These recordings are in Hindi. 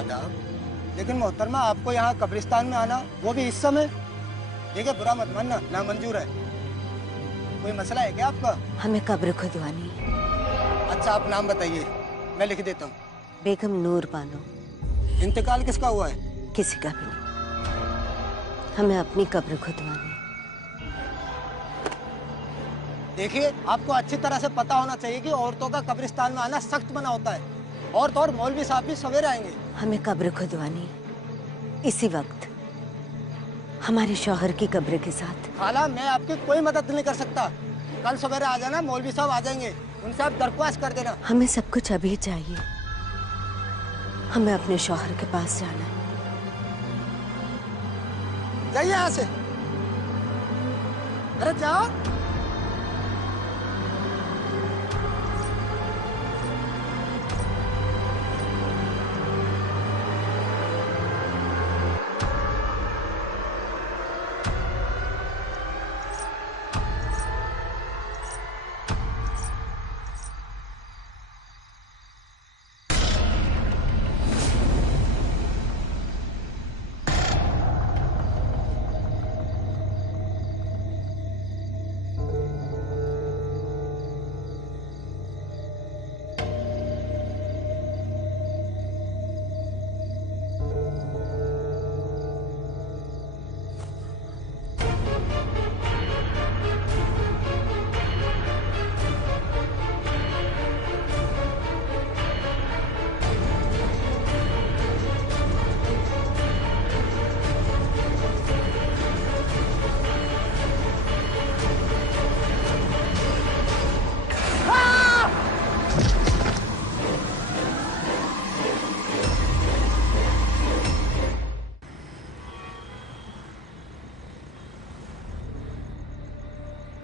आदाब। लेकिन मोहतरमा, आपको यहाँ कब्रिस्तान में आना, वो भी इस समय? ठीक है, बुरा मत मानना, नामंजूर है। कोई मसला है क्या आपका? हमें कब्र खुदवानी है। अच्छा, आप नाम बताइए, मैं लिख देता हूँ। बेगम नूर बानो। इंतकाल किसका हुआ है? किसी का भी नहीं, हमें अपनी कब्र खुदवानी है। देखिए, आपको अच्छी तरह से पता होना चाहिए कि औरतों का कब्रिस्तान में आना सख्त मना होता है। औरत और मौलवी साहब भी सवेरे आएंगे। हमें कब्र खुदवानी इसी वक्त, हमारे शौहर की कब्र के साथ। खाला, मैं आपकी कोई मदद नहीं कर सकता। कल सवेरे आ जाना, मौलवी साहब आ जाएंगे, उनसे आप दरख्वास्त कर देना। हमें सब कुछ अभी चाहिए, हमें अपने शौहर के पास जाना है। जाइए यहाँ से, अरे जाओ।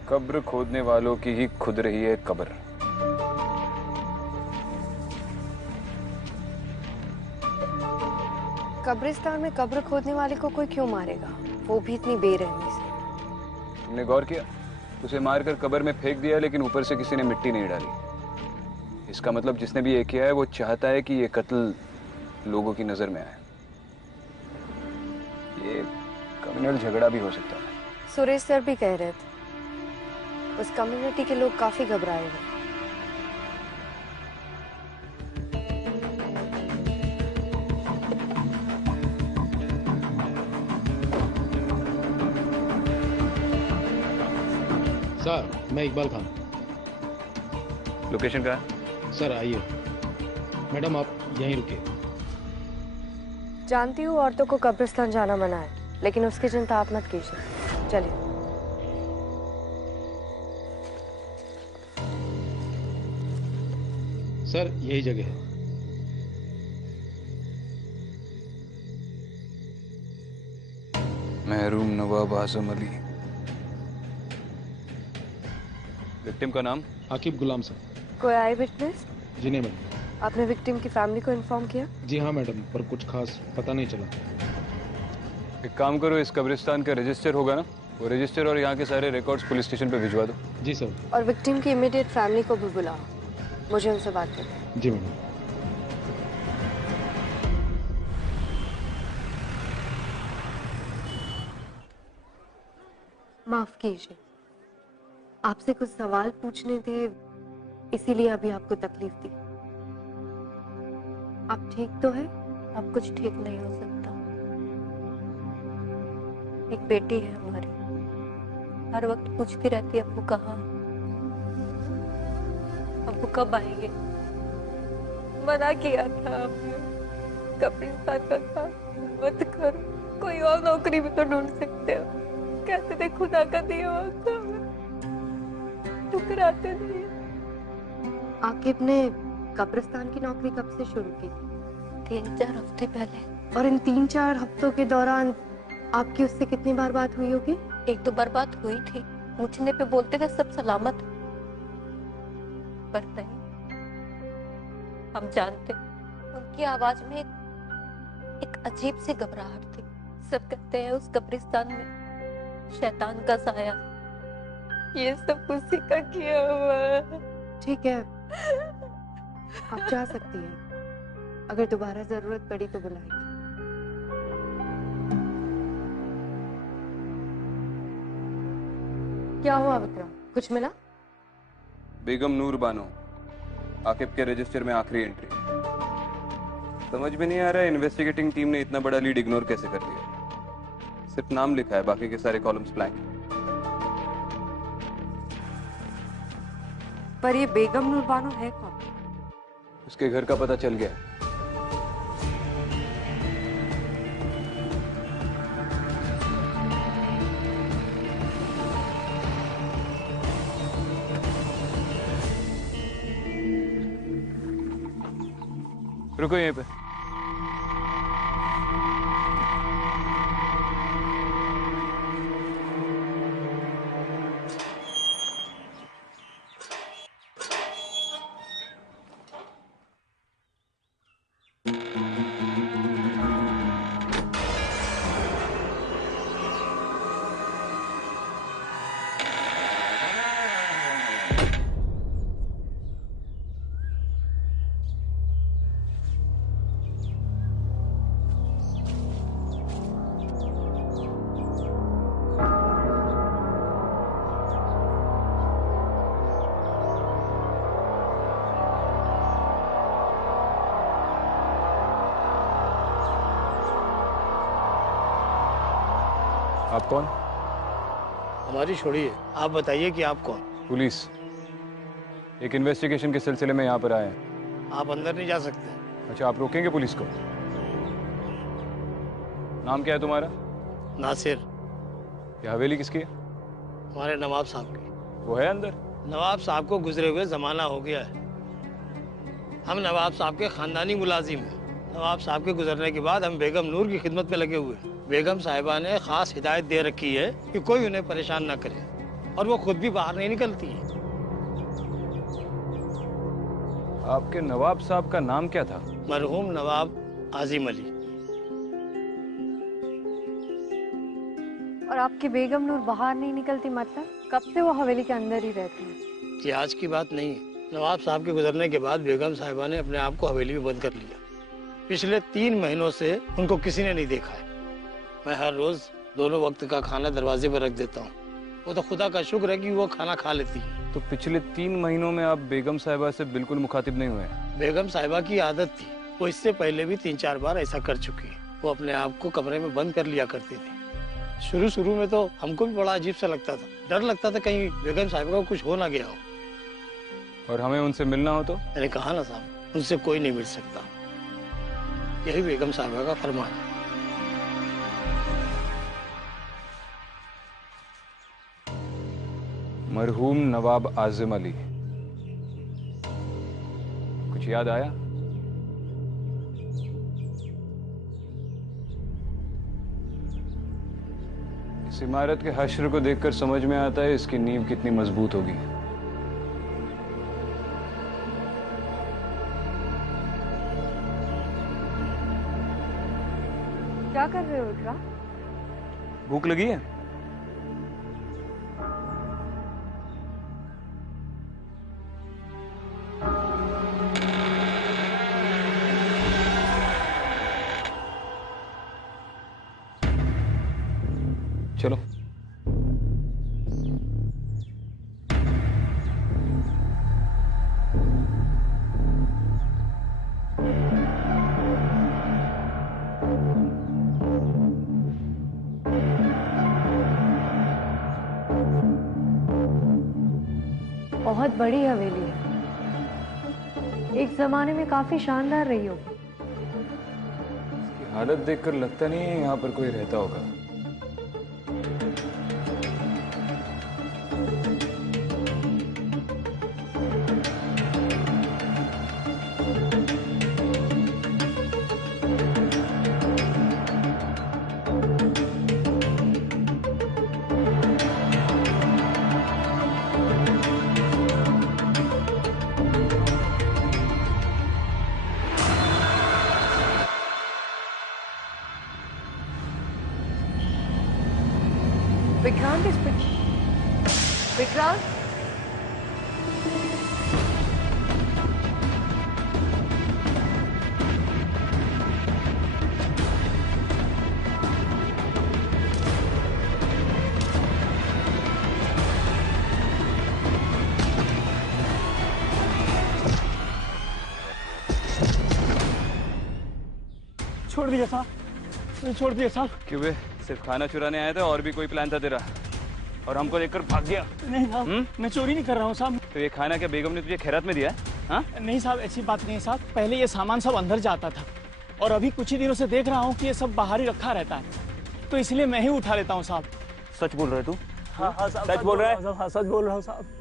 कब्र खोदने वालों की ही खुद रही है कब्र। कब्रिस्तान में कब्र खोदने वाले को कोई क्यों मारेगा, वो भी इतनी बेरहमी से। तुमने गौर किया? उसे मारकर कब्र में फेंक दिया, लेकिन ऊपर से किसी ने मिट्टी नहीं डाली। इसका मतलब जिसने भी ये किया है वो चाहता है कि ये कत्ल लोगों की नजर में आए। ये कम्युनल झगड़ा भी हो सकता है। सुरेश सर भी कह रहे थे उस कम्युनिटी के लोग काफी घबराए हुए। सर, मैं इकबाल खान। लोकेशन कहाँ है? सर आइए। मैडम आप यहीं रुकिए। जानती हूँ औरतों को कब्रिस्तान जाना मना है, लेकिन उसकी चिंता आप मत कीजिए। चलिए। सर यही जगह है। महरूम नवाब आजम अली। विक्टिम का नाम? आकिब गुलाम सर। कोई आई विटनेस? जी नहीं मैडम। आपने विक्टिम की फैमिली को इन्फॉर्म किया? जी हाँ मैडम, पर कुछ खास पता नहीं चला। एक काम करो, इस कब्रिस्तान का रजिस्टर होगा ना, वो रजिस्टर और यहाँ के सारे रिकॉर्ड्स पुलिस स्टेशन पे भिजवा दो। जी सर। और विक्टिम की इमीडिएट फैमिली को भी बुलाओ, मुझे उनसे बात करनी है। जी मैडम। माफ कीजिए, आपसे कुछ सवाल पूछने थे, इसीलिए अभी आपको तकलीफ दी। आप ठीक तो है? अब कुछ ठीक नहीं हो सकता। एक बेटी है हमारी, हर वक्त पूछती रहती है अब्बू कहाँ, अब्बू कब आएंगे। मना किया था आपने, कब्रिस्तान का काम मत करो, कोई और नौकरी भी तो ढूंढ सकते हो। कहते थे खुदा का दिया हुआ काम है, ठुकराते नहीं। आकिब ने कब्रिस्तान की नौकरी कब से शुरू की? 3-4 हफ्ते पहले। और इन 3-4 हफ्तों के दौरान आपकी उससे कितनी बार बात हुई होगी? 1-2 बार बात हुई थी, पूछने पे बोलते थे सब सलामत, पर नहीं। हम जानते, उनकी आवाज में एक अजीब सी घबराहट थी। सब कहते हैं उस कब्रिस्तान में शैतान का साया, ये सब उसी का किया हुआ है। ठीक है, आप जा सकती हैं। अगर दोबारा जरूरत पड़ी तो बुलाएगी। क्या हुआ विक्रम, कुछ मिला? बेगम नूर बानो, आकिब के रजिस्टर में आखिरी एंट्री। समझ में नहीं आ रहा है इन्वेस्टिगेटिंग टीम ने इतना बड़ा लीड इग्नोर कैसे कर लिया। सिर्फ नाम लिखा है, बाकी के सारे कॉलम्स ब्लैंक। पर ये बेगम नूर बानो है कौन? उसके घर का पता चल गया है। रुको यहीं पे। आप कौन? हमारी छोड़िए, आप बताइए कि आप कौन? पुलिस। एक इन्वेस्टिगेशन के सिलसिले में यहाँ पर आए हैं। आप अंदर नहीं जा सकते। अच्छा, आप रोकेंगे पुलिस को? नाम क्या है तुम्हारा? नासिर। ये हवेली किसकी है? हमारे नवाब साहब की। वो है अंदर? नवाब साहब को गुजरे हुए जमाना हो गया है। हम नवाब साहब के खानदानी मुलाजिम हैं। नवाब साहब के गुजरने के बाद हम बेगम नूर की खिदमत में लगे हुए हैं। बेगम साहिबा ने खास हिदायत दे रखी है कि कोई उन्हें परेशान न करे, और वो खुद भी बाहर नहीं निकलती है। आपके नवाब साहब का नाम क्या था? मरहूम नवाब आजिम अली। और आपकी बेगम नूर बाहर नहीं निकलती, मतलब कब से वो हवेली के अंदर ही रहती है? ये आज की बात नहीं है। नवाब साहब के गुजरने के बाद बेगम साहिबा ने अपने आप को हवेली में बंद कर लिया। पिछले 3 महीनों से उनको किसी ने नहीं देखा है। मैं हर रोज दोनों वक्त का खाना दरवाजे पर रख देता हूँ। वो तो खुदा का शुक्र है कि वो खाना खा लेती है। तो पिछले 3 महीनों में आप बेगम साहिबा से बिल्कुल मुखातिब नहीं हुए? बेगम साहिबा की आदत थी, वो इससे पहले भी 3-4 बार ऐसा कर चुकी है। वो अपने आप को कमरे में बंद कर लिया करती थी। शुरू में तो हमको भी बड़ा अजीब सा लगता था। डर लगता था कहीं बेगम साहिबा को कुछ हो ना गया हो। और हमें उनसे मिलना हो तो? मैंने कहा ना साहब, उनसे कोई नहीं मिल सकता। यही बेगम साहिबा का फरमान है। मरहूम नवाब आजिम अली, कुछ याद आया? इस इमारत के हश्र को देखकर समझ में आता है इसकी नींव कितनी मजबूत होगी। क्या कर रहे हो इकरा? भूख लगी है? चलो। बहुत बड़ी हवेली है, एक जमाने में काफी शानदार रही होगी। इसकी हालत देखकर लगता नहीं है यहाँ पर कोई रहता होगा। विक्रांत इस विक्रांत, छोड़ दिया साहब, मुझे छोड़ दिया साहब। क्यों बे, सिर्फ खाना चुराने आया था और भी कोई प्लान था तेरा? और हमको देखकर भाग गया? नहीं साहब, मैं चोरी नहीं कर रहा हूँ साहब। तो ये खाना क्या बेगम ने तुझे खैरात में दिया है? हाँ? नहीं साहब, ऐसी बात नहीं है साहब। पहले ये सामान सब अंदर जाता था और अभी कुछ ही दिनों से देख रहा हूँ कि ये सब बाहर ही रखा रहता है, तो इसलिए मैं ही उठा लेता हूँ साहब। सच बोल रहा है तू? हाँ हाँ साहब, सच बोल रहा है? हाँ सच बोल रहा हूँ साहब।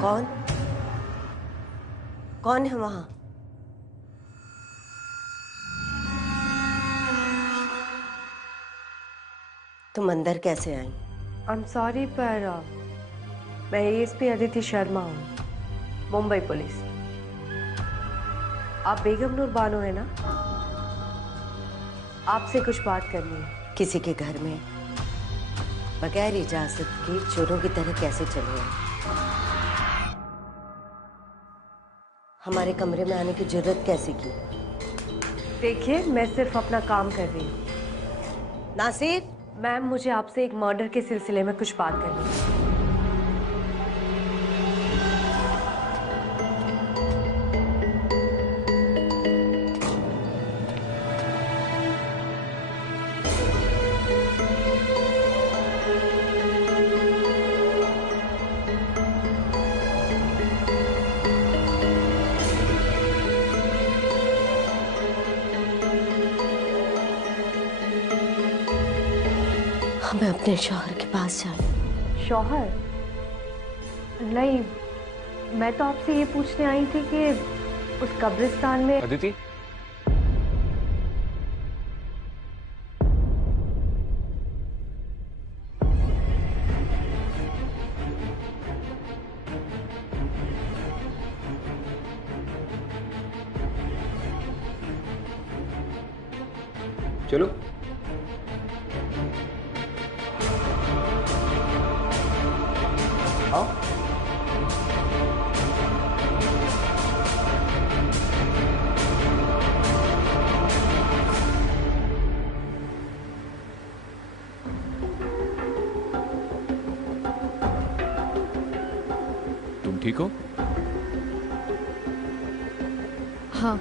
कौन कौन है वहां? तुम अंदर कैसे आई? आई एम सॉरी पर मैं एएसपी अदिति शर्मा हूँ, मुंबई पुलिस। आप बेगम नूर बानो है ना? आपसे कुछ बात करनी है। किसी के घर में बगैर इजाजत के चोरों की तरह कैसे चले आए? हमारे कमरे में आने की जरूरत कैसे की? देखिए, मैं सिर्फ अपना काम कर रही हूँ। नासिर, मैम, मुझे आपसे एक मर्डर के सिलसिले में कुछ बात करनी है। हमें अपने शौहर के पास जाना। शौहर? नहीं, मैं तो आपसे ये पूछने आई थी कि उस कब्रिस्तान में अदिति, चलो। आओ। तुम ठीक हो? हाँ।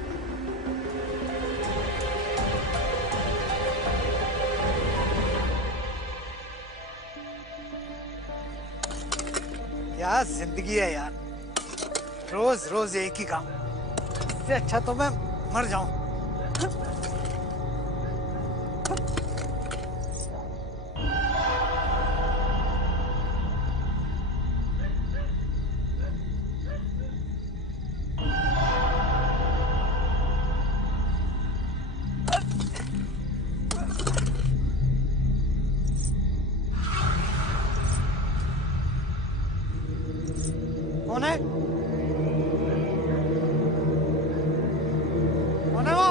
क्या जिंदगी है यार, रोज रोज एक ही काम। इससे अच्छा तो मैं मर जाऊं। कौन है? कौन है वो?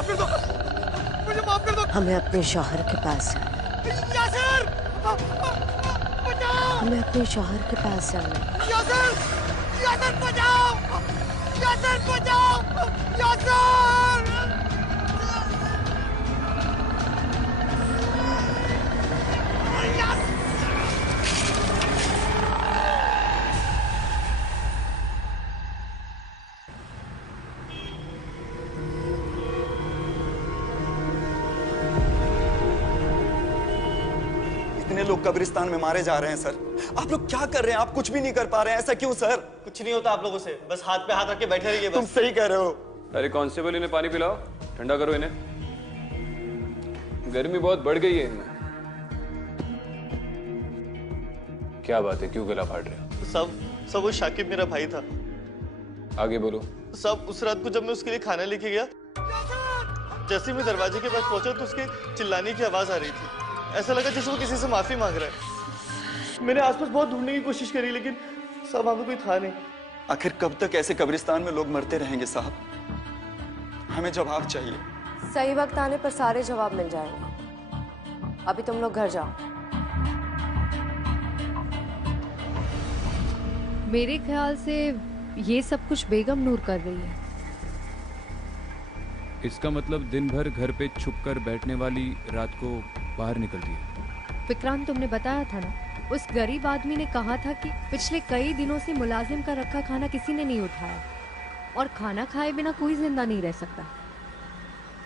माफ कर दो, मुझे माफ कर दो। हमें अपने शौहर के पास जाना है। यासर, बचाओ। हमें अपने शौहर के पास जाना है। यासर, यासर बचाओ, यासर बचाओ, यासर। इतने लोग कब्रिस्तान में मारे जा रहे हैं सर, आप लोग क्या कर रहे हैं? आप कुछ भी नहीं कर पा रहे हैं, ऐसा क्यों सर? कुछ नहीं होता आप लोगों से, बस हाथ पे हाथ रख के बैठे रहिए। तुम सही कह रहे हो। अरे कांस्टेबल, इन्हें पानी पिलाओ, ठंडा करो इन्हें, गर्मी बहुत बढ़ गई है इनमें। क्या बात है, क्यों गला फाड़ रहे हो? सब वो शाकिब मेरा भाई था। आगे बोलो। सब उस रात को जब मैं उसके लिए खाना लेके गया, जैसे मैं दरवाजे के पास पहुंचा तो उसके चिल्लाने की आवाज आ रही थी। ऐसा लगा जैसे वो किसी से माफी मांग रहा है। मैंने आसपास बहुत ढूंढने की कोशिश करी लेकिन सब वहां पे कोई था नहीं। आखिर कब तक ऐसे कब्रिस्तान में लोग मरते रहेंगे साहब? हमें जवाब चाहिए। सही वक्त आने पर सारे जवाब मिल जाएंगे। अभी तुम लोग घर जाओ। मेरे ख्याल से ये सब कुछ बेगम नूर कर रही है। इसका मतलब दिन भर घर पे छुप कर बैठने वाली रात को बाहर निकलती है। विक्रांत, तुमने बताया था ना, उस गरीब आदमी ने कहा था कि पिछले कई दिनों से मुलाजिम का रखा खाना किसी ने नहीं उठाया और खाना खाए बिना कोई जिंदा नहीं रह सकता।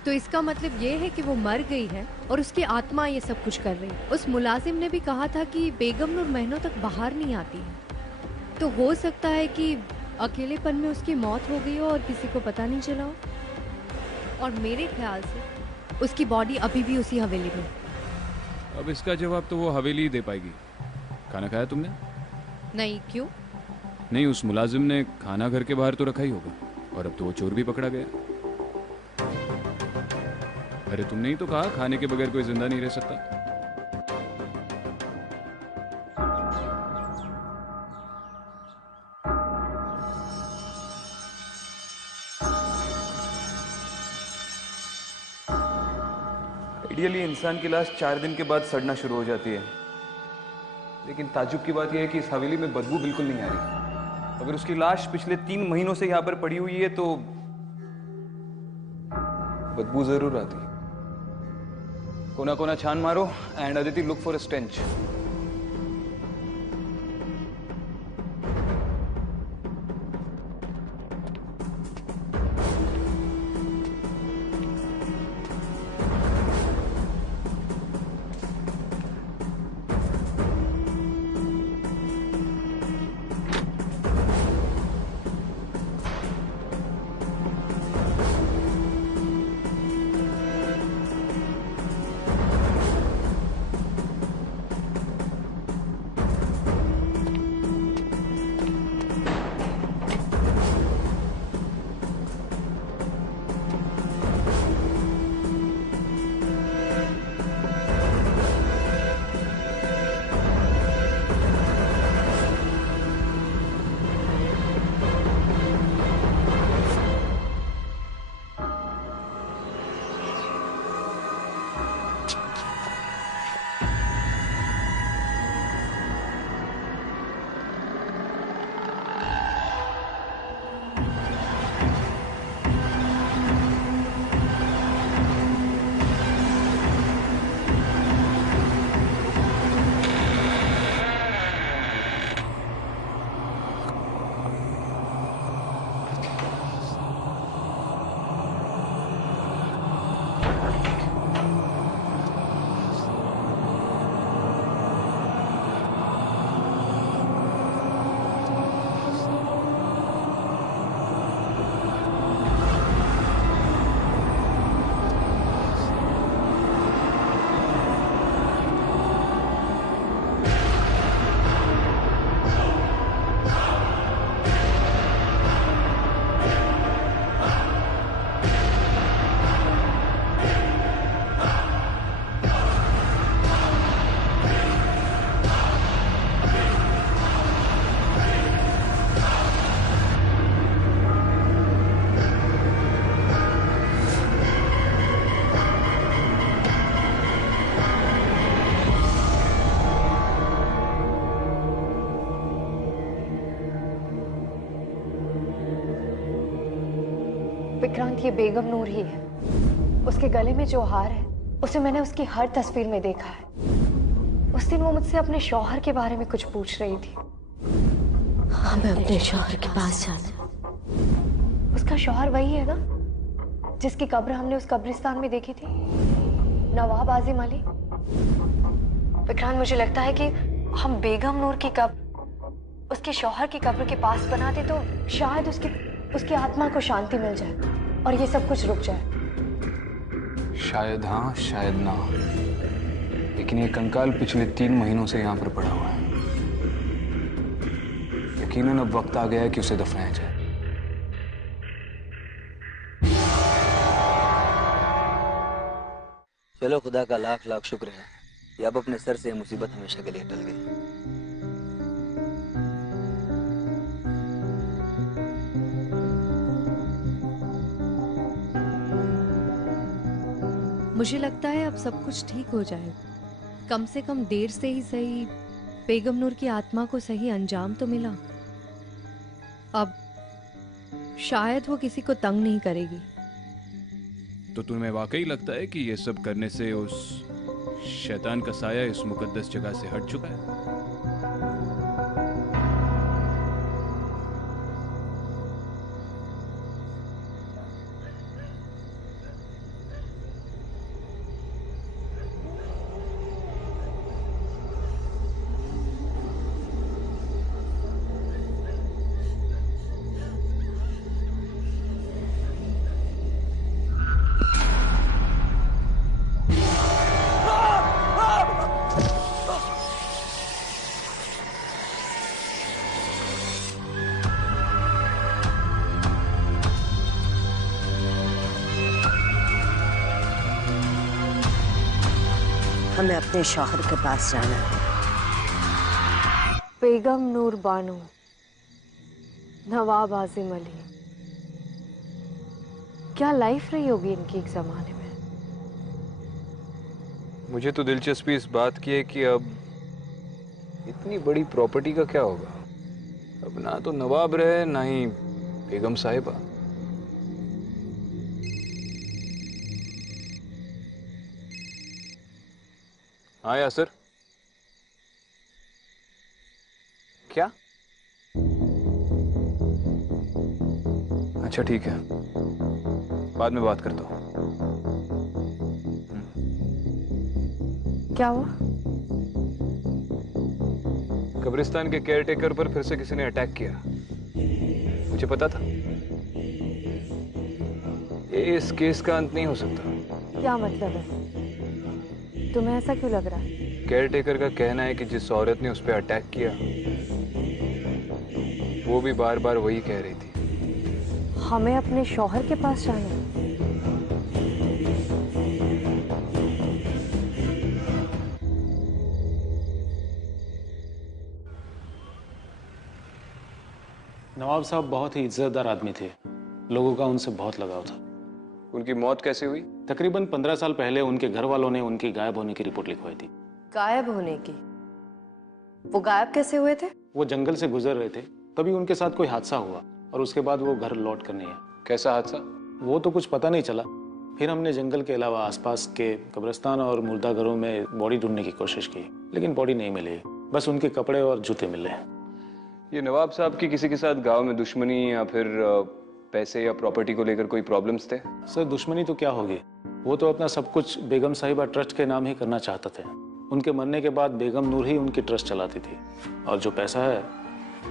तो इसका मतलब ये है कि वो मर गई है और उसकी आत्मा ये सब कुछ कर रही है। उस मुलाजिम ने भी कहा था कि बेगम नूर महीनों तक बाहर नहीं आती है, तो हो सकता है कि अकेलेपन में उसकी मौत हो गई हो और किसी को पता नहीं चला हो। और मेरे ख्याल से उसकी बॉडी अभी भी उसी हवेली में। अब इसका जवाब तो वो हवेली ही दे पाएगी। खाना खाया तुमने? नहीं, क्यों? नहीं, उस मुलाजिम ने खाना घर के बाहर तो रखा ही होगा और अब तो वो चोर भी पकड़ा गया। अरे तुमने ही तो कहा खाने के बगैर कोई जिंदा नहीं रह सकता। आइडियली इंसान की लाश 4 दिन के बाद सड़ना शुरू हो जाती है, लेकिन ताजुब की बात यह है कि इस हवेली में बदबू बिल्कुल नहीं आ रही। अगर उसकी लाश पिछले 3 महीनों से यहाँ पर पड़ी हुई है तो बदबू जरूर आती है। कोना कोना छान मारो and Aditi look for a stench. Vikrant, ये बेगम नूर ही है। उसके गले में जो हार है उसे मैंने उसकी हर तस्वीर में देखा है। उस दिन वो मुझसे अपने शौहर के बारे में कुछ पूछ रही थी। हमें अपने शौहर के पास जाना। उसका शौहर वही है ना जिसकी कब्र हमने उस कब्रिस्तान में देखी थी, नवाब आजिम अली। विक्रांत, मुझे लगता है कि हम बेगम नूर की कब्र उसके शौहर की कब्र के पास बनाते तो शायद उसकी आत्मा को शांति मिल जाए और ये सब कुछ रुक जाए। शायद हाँ, शायद ना, लेकिन ये कंकाल पिछले 3 महीनों से यहाँ पर पड़ा हुआ है। यकीनन अब वक्त आ गया है कि उसे दफनाया जाए। चलो, खुदा का लाख लाख शुक्र है कि अब अपने सर से ये मुसीबत हमेशा के लिए टल गई। मुझे लगता है अब सब कुछ ठीक हो जाएगा। कम से कम देर से ही सही बेगम नूर की आत्मा को सही अंजाम तो मिला। अब शायद वो किसी को तंग नहीं करेगी। तो तुम्हें वाकई लगता है कि ये सब करने से उस शैतान का साया इस मुकद्दस जगह से हट चुका है? हमें अपने शौहर के पास जाना है। बेगम नूर बानो, नवाब आजिम अली, क्या लाइफ रही होगी इनकी एक जमाने में। मुझे तो दिलचस्पी इस बात की है कि अब इतनी बड़ी प्रॉपर्टी का क्या होगा। अब ना तो नवाब रहे ना ही बेगम साहिबा। हाँ यासर, क्या? अच्छा ठीक है, बाद में बात करता हूँ। क्या हुआ? कब्रिस्तान के केयरटेकर पर फिर से किसी ने अटैक किया। मुझे पता था। ये इस केस का अंत नहीं हो सकता। क्या मतलब है? तुम्हें ऐसा क्यों लग रहा है? केयरटेकर का कहना है कि जिस औरत ने उस पर अटैक किया वो भी बार बार वही कह रही थी। हमें अपने शौहर के पास जाना है। नवाब साहब बहुत ही इज्जतदार आदमी थे। लोगों का उनसे बहुत लगाव था। उनकी मौत कैसे हुई? तकरीबन 15 साल पहले उनके घर वालों ने उनकी गायब होने की रिपोर्ट लिखवाई थी। गायब होने की? वो गायब कैसे हुए थे? वो जंगल से गुजर रहे थे, तभी उनके साथ कोई हादसा हुआ और उसके बाद वो घर लौट कर नहीं आए। कैसा हादसा? वो तो कुछ पता नहीं चला। फिर हमने जंगल के अलावा आसपास के कब्रिस्तान और मुर्दाघरों में बॉडी ढूंढने की कोशिश की, लेकिन बॉडी नहीं मिली। बस उनके कपड़े और जूते मिले। ये नवाब साहब की किसी के साथ गांव में दुश्मनी या फिर पैसे या प्रॉपर्टी को लेकर कोई प्रॉब्लम्स थे? सर, दुश्मनी तो क्या होगी, वो तो अपना सब कुछ बेगम साहिबा ट्रस्ट के नाम ही करना चाहते थे। उनके मरने के बाद बेगम नूर ही उनकी ट्रस्ट चलाती थी और जो पैसा है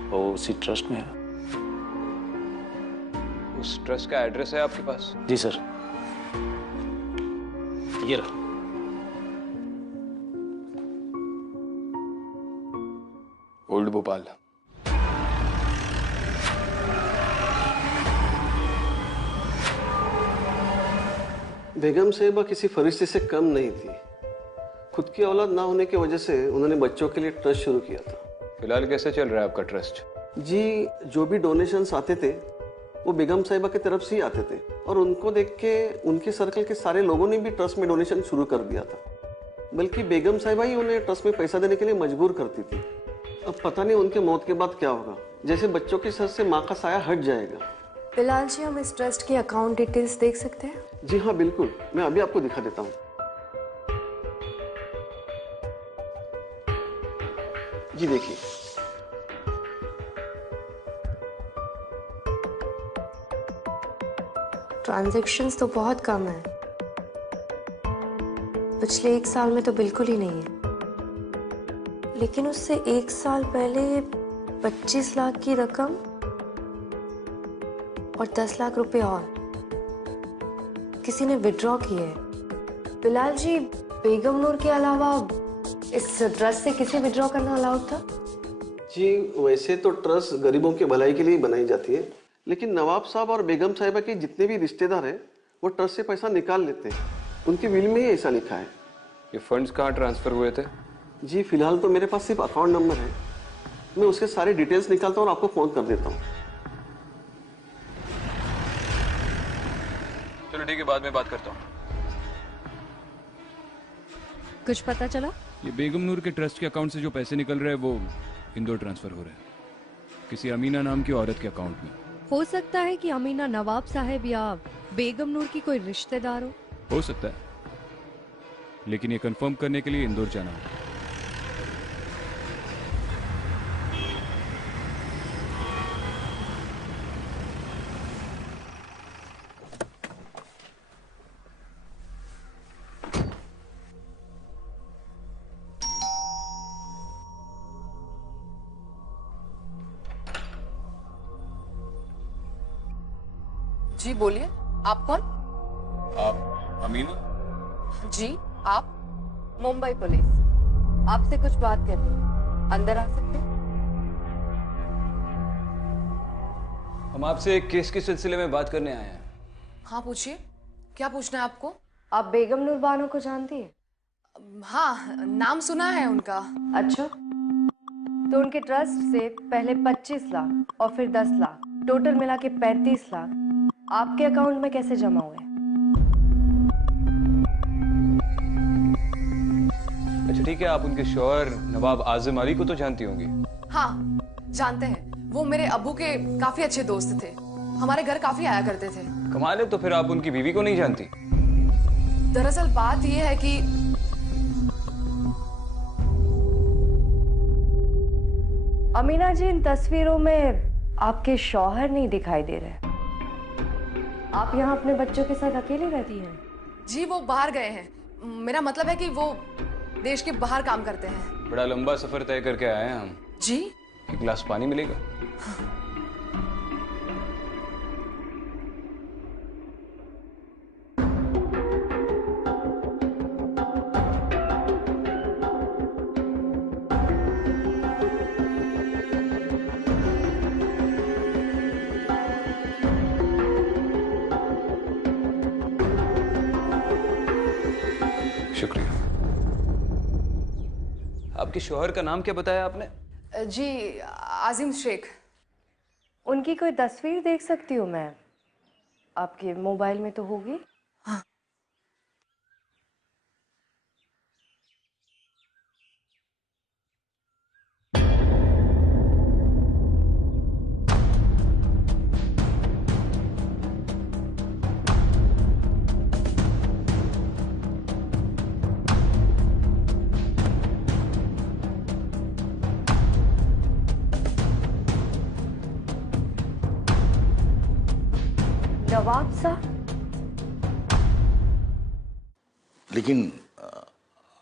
वो उसी ट्रस्ट में है। उस ट्रस्ट का एड्रेस है आपके पास? जी सर, ये रहा। ओल्ड भोपाल। बेगम साहिबा किसी फरिश्ते से कम नहीं थी। खुद की औलाद ना होने की वजह से उन्होंने बच्चों के लिए ट्रस्ट शुरू किया था। फिलहाल कैसे चल रहा है आपका ट्रस्ट? जी, जो भी डोनेशंस आते थे वो बेगम साहिबा की तरफ से ही आते थे और उनको देख के उनके सर्कल के सारे लोगों ने भी ट्रस्ट में डोनेशन शुरू कर दिया था। बल्कि बेगम साहिबा ही उन्हें ट्रस्ट में पैसा देने के लिए मजबूर करती थी। अब पता नहीं उनके मौत के बाद क्या होगा। जैसे बच्चों के सर से माँ का साया हट जाएगा, बिलाल जी, हम इस ट्रस्ट की अकाउंट डिटेल्स देख सकते हैं? जी हाँ बिल्कुल, मैं अभी आपको दिखा देता हूँ। जी देखिए, ट्रांजैक्शंस तो बहुत कम है, पिछले 1 साल में तो बिल्कुल ही नहीं है। लेकिन उससे 1 साल पहले 25 लाख की रकम और 10 लाख रुपए और किसी ने विड्रॉ किए हैं। बिलाल जी, बेगम नूर के अलावा इस ट्रस्ट से किसे विड्रॉ करना अलाउड था? जी वैसे तो ट्रस्ट गरीबों की भलाई के लिए बनाई जाती है, लेकिन नवाब साहब और बेगम साहिबा के जितने भी रिश्तेदार हैं वो ट्रस्ट से पैसा निकाल लेते हैं। उनकी विल में ही ऐसा लिखा है। ये फंड्स कहाँ ट्रांसफर हुए थे? जी फिलहाल तो मेरे पास सिर्फ अकाउंट नंबर है, मैं उसके सारे डिटेल्स निकालता हूँ और आपको फोन कर देता हूँ। चलो ठीक है, बाद में बात करता हूँ। कुछ पता चला? ये बेगम नूर के ट्रस्ट के अकाउंट से जो पैसे निकल रहे हैं वो इंदौर ट्रांसफर हो रहे हैं, किसी अमीना नाम की औरत के अकाउंट में। हो सकता है कि अमीना नवाब साहब या बेगम नूर की कोई रिश्तेदार हो सकता है, लेकिन ये कंफर्म करने के लिए इंदौर जाना होगा। जी बोलिए, आप कौन? आप अमीना? जी आप? मुंबई पुलिस, आपसे कुछ बात करनी है, अंदर आ सकते हैं? हम आपसे एक केस के सिलसिले में बात करने आए हैं। हाँ पूछिए, क्या पूछना है आपको? आप बेगम नूर बानो को जानती है? हाँ, नाम सुना है उनका। अच्छा, तो उनके ट्रस्ट से पहले 25 लाख और फिर 10 लाख, टोटल मिला के 35 लाख आपके अकाउंट में कैसे जमा हुए? अच्छा ठीक है, आप उनके शौहर नवाब आजम अली को तो जानती होंगी? हाँ जानते हैं, वो मेरे अब्बू के काफी अच्छे दोस्त थे, हमारे घर काफी आया करते थे। कमाल है, तो फिर आप उनकी बीवी को नहीं जानती? दरअसल बात यह है कि अमीना जी, इन तस्वीरों में आपके शौहर नहीं दिखाई दे रहे। आप यहाँ अपने बच्चों के साथ अकेली रहती हैं? जी वो बाहर गए हैं, मेरा मतलब है कि वो देश के बाहर काम करते हैं। बड़ा लंबा सफर तय करके आए हैं हम। जी? एक गिलास पानी मिलेगा? शुक्रिया। आपके शौहर का नाम क्या बताया आपने? जी आजिम शेख। उनकी कोई तस्वीर देख सकती हूँ मैं? आपके मोबाइल में तो होगी। हाँ। नवाब साहब? लेकिन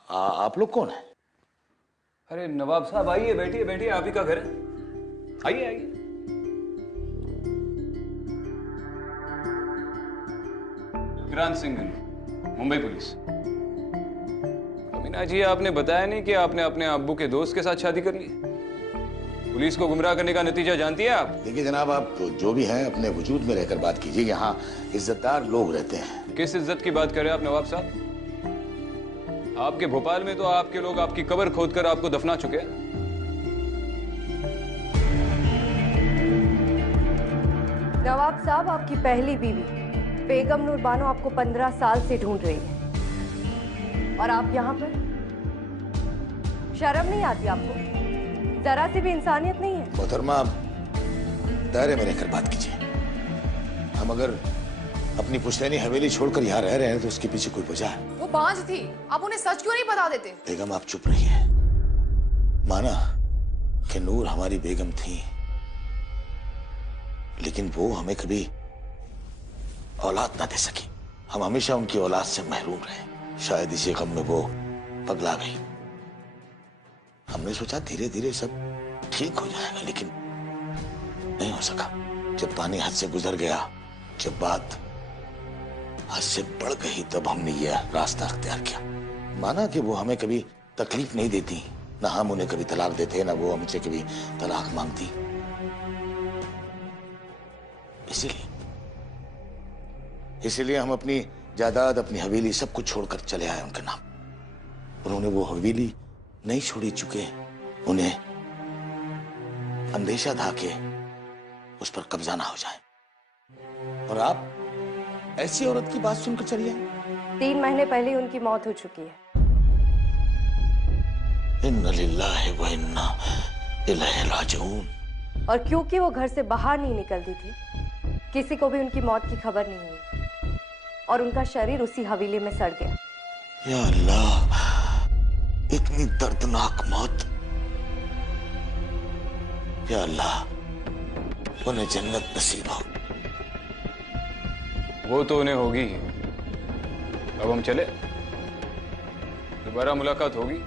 आप लोग कौन हैं? अरे नवाब साहब आइए, बैठिए बैठिए, आप ही का घर है, आइए आइए। किरण सिंह, मुंबई पुलिस। अमीना जी, आपने बताया नहीं कि आपने अपने अब्बू के दोस्त के साथ शादी कर ली? पुलिस को गुमराह करने का नतीजा जानती है आप? देखिए जनाब, आप जो भी हैं अपने वजूद में रहकर बात कीजिए, यहाँ इज्जतदार लोग रहते हैं। किस इज्जत की बात कर रहे हैं आप नवाब साहब? आपके भोपाल में तो आपके लोग आपकी कब्र खोदकर आपको दफना चुके हैं। नवाब साहब, आपकी पहली बीवी बेगम नूर बानो आपको 15 साल से ढूंढ रही है और आप यहाँ पर? शर्म नहीं आती आपको? जरा सी भी इंसानियत नहीं है? मोहतरमा, दायरे में रहकर बात कीजिए। हम अगर अपनी पुश्तैनी हवेली छोड़कर यहाँ रह रहे हैं तो उसके पीछे कोई वजह है। वो बांझ थी, आप उन्हें सच क्यों नहीं बता देते? बेगम आप चुप रहिए। माना कि नूर हमारी बेगम थी, लेकिन वो हमें कभी औलाद ना दे सकी। हम हमेशा उनकी औलाद से महरूम रहे। शायद इसी गम में वो पगला गई। हमने सोचा धीरे धीरे सब ठीक हो जाएगा, लेकिन नहीं हो सका। जब पानी हद से गुजर गया, जब बात हद से बढ़ गई, तब हमने यह रास्ता अख्तियार किया। माना कि वो हमें कभी तकलीफ नहीं देती, ना हम उन्हें कभी तलाक देते, ना वो हमसे कभी तलाक मांगती। इसीलिए हम अपनी जायदाद, अपनी हवेली सब कुछ छोड़कर चले आए उनके नाम। उन्होंने वो हवेली नहीं छोड़ी, चुके उन्हें अंदेशा था कि उस पर कब्जा ना हो जाए। और आप ऐसी औरत की बात सुनकर चली आई। 3 महीने पहले उनकी मौत हो चुकी है। इन्ना लिल्लाहि व इन्ना इलैहि राजिऊन। और क्योंकि वो घर से बाहर नहीं निकलती थी, किसी को भी उनकी मौत की खबर नहीं हुई और उनका शरीर उसी हवेली में सड़ गया। या अल्लाह, इतनी दर्दनाक मौत। या अल्लाह, उन्हें जन्नत नसीब हो। वो तो उन्हें होगी। अब हम चले, दोबारा मुलाकात होगी।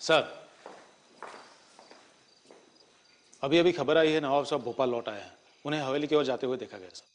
सर, अभी खबर आई है नवाब साहब भोपाल लौट आए हैं। उन्हें हवेली की ओर जाते हुए देखा गया सर।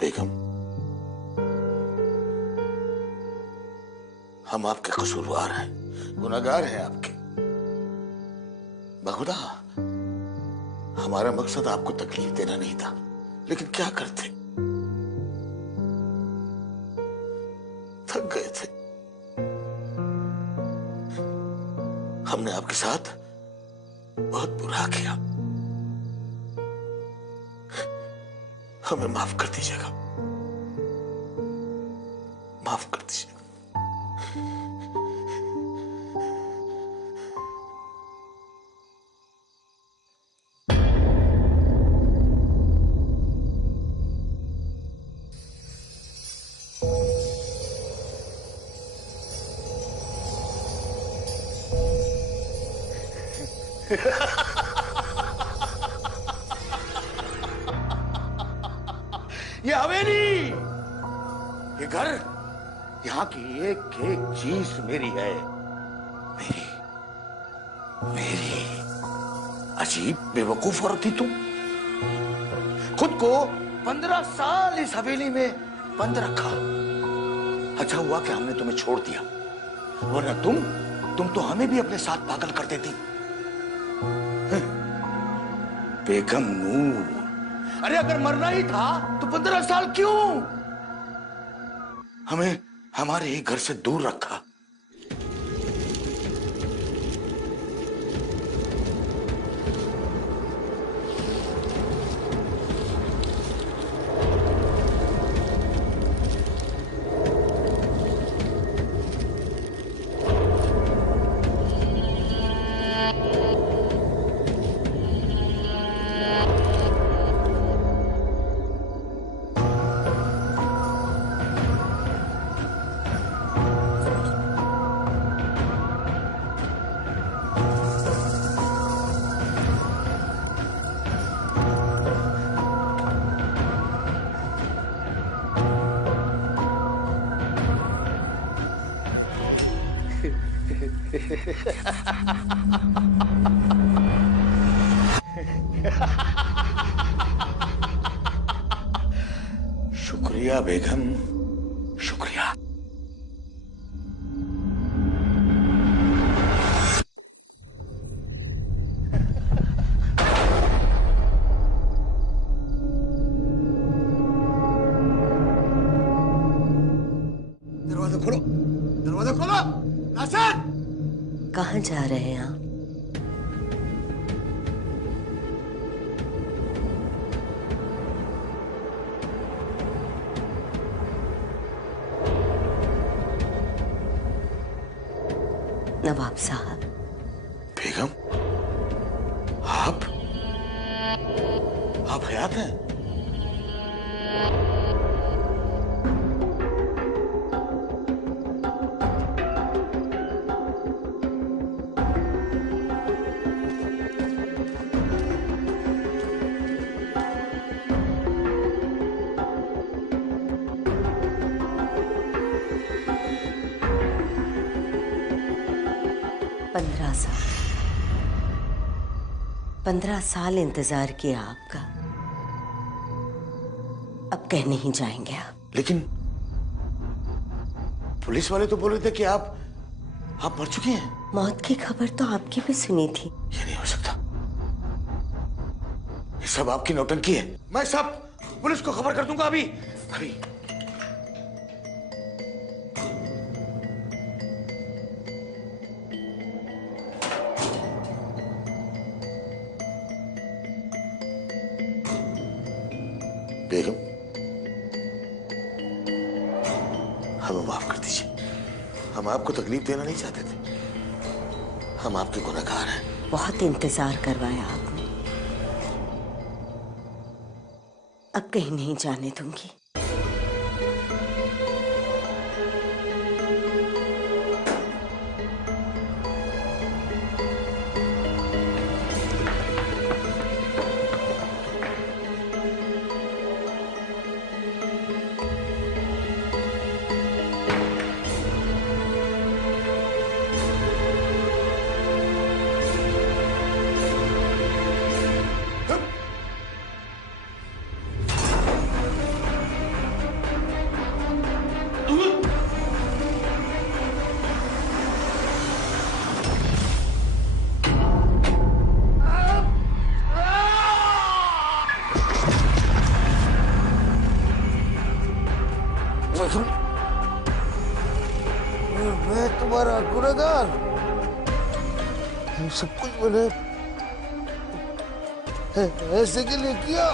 बेगम, हम आपके कसूरवार हैं, गुनहगार हैं आपके। बखुदा, हमारा मकसद आपको तकलीफ देना नहीं था, लेकिन क्या करते, थक गए थे। हमने आपके साथ बहुत बुरा किया, हमें माफ कर दीजिएगा, माफ कर दीजिएगा। ये हवेली, ये घर, यहाँ की एक एक चीज मेरी है। मेरी मेरी अजीब बेवकूफ औरत थी तुम। खुद को 15 साल इस हवेली में बंद रखा। अच्छा हुआ कि हमने तुम्हें छोड़ दिया, वरना तुम तो हमें भी अपने साथ पागल कर देती। बेगम नूर, अरे अगर मरना ही था तो 15 साल क्यों? हमें हमारे ही घर से दूर रखा। शुक्रिया बेगम, शुक्रिया। दरवाजा खोलो, दरवाजा खोलो। नासिर, कहाँ जा रहे हैं आप? नवाब साहब। बेगम, आप हयात हैं? साल 15 साल इंतजार किया आपका, अब कह नहीं जाएंगे आप। लेकिन पुलिस वाले तो बोल रहे थे कि आप मर चुकी हैं। मौत की खबर तो आपकी भी सुनी थी। ये नहीं हो सकता, ये सब आपकी नौटंकी है। मैं सब पुलिस को खबर कर दूंगा अभी अभी। बेगम, हमें माफ कर दीजिए, हम आपको तकलीफ देना नहीं चाहते थे, हम आपके गुनहगार हैं। बहुत इंतजार करवाया आपने, अब कहीं नहीं जाने दूंगी। तुम्हारा गुनहगार। ये सब कुछ मैंने ऐसे के लिए किया।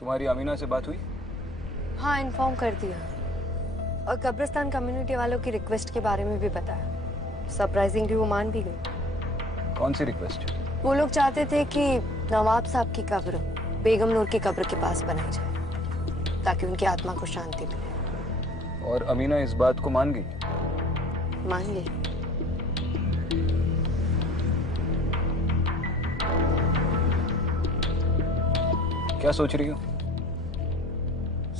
तुम्हारी अमीना से बात हुई? हाँ, इन्फॉर्म कर दिया और कब्रिस्तान कम्युनिटी वालों की रिक्वेस्ट के बारे में भी बताया। सरप्राइजिंगली वो मान भी गई। कौन सी रिक्वेस्ट? वो लोग चाहते थे कि नवाब साहब की कब्र बेगम नूर की कब्र के पास बनाई जाए ताकि उनकी आत्मा को शांति मिले। और अमीना इस बात को मान गई? मान गई। क्या सोच रही हो?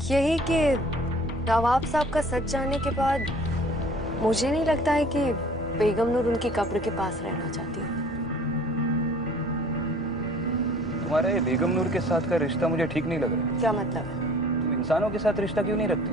यही कि नवाब साहब का सच जानने के बाद मुझे नहीं लगता है कि बेगम नूर उनकी कब्र के पास रहना चाहती है। तुम्हारा ये बेगम नूर के साथ का रिश्ता मुझे ठीक नहीं लग रहा। क्या मतलब? तुम इंसानों के साथ रिश्ता क्यों नहीं रखती?